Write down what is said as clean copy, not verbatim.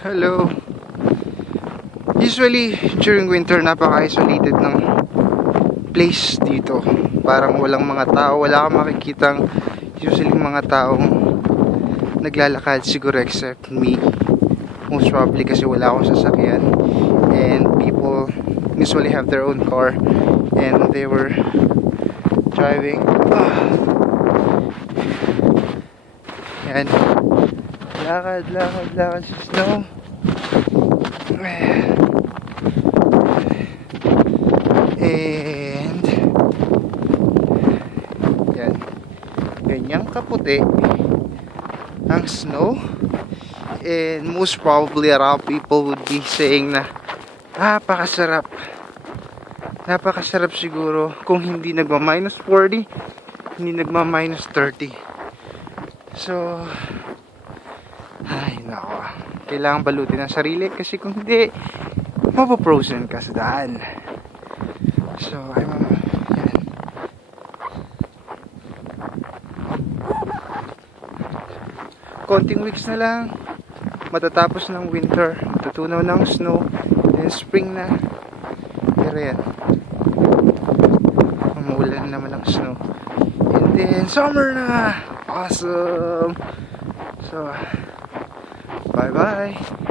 Hello. Usually, during winter, napaka-isolated ng place dito. Parang walang mga tao, wala kang makikitang usually mga taong naglalakad siguro except me. Most probably kasi wala akong sasakyan. And people usually have their own car. And they were driving. Yan. Lakad sa snow. And yan. Ganyang kaputi ang snow. And most probably a lot of people would be saying na napakasarap. Napakasarap siguro kung hindi nagma-minus 40, hindi nagma-minus 30. So, ay nako, kailangan balutin ang sarili kasi kung hindi, mapaprosen ka sa daan. So, yan. Konting weeks na lang, matatapos ng winter, tutunaw ng snow, then spring na. Pero yan, umuulan naman ng snow. And then, summer na! Awesome! So, bye-bye!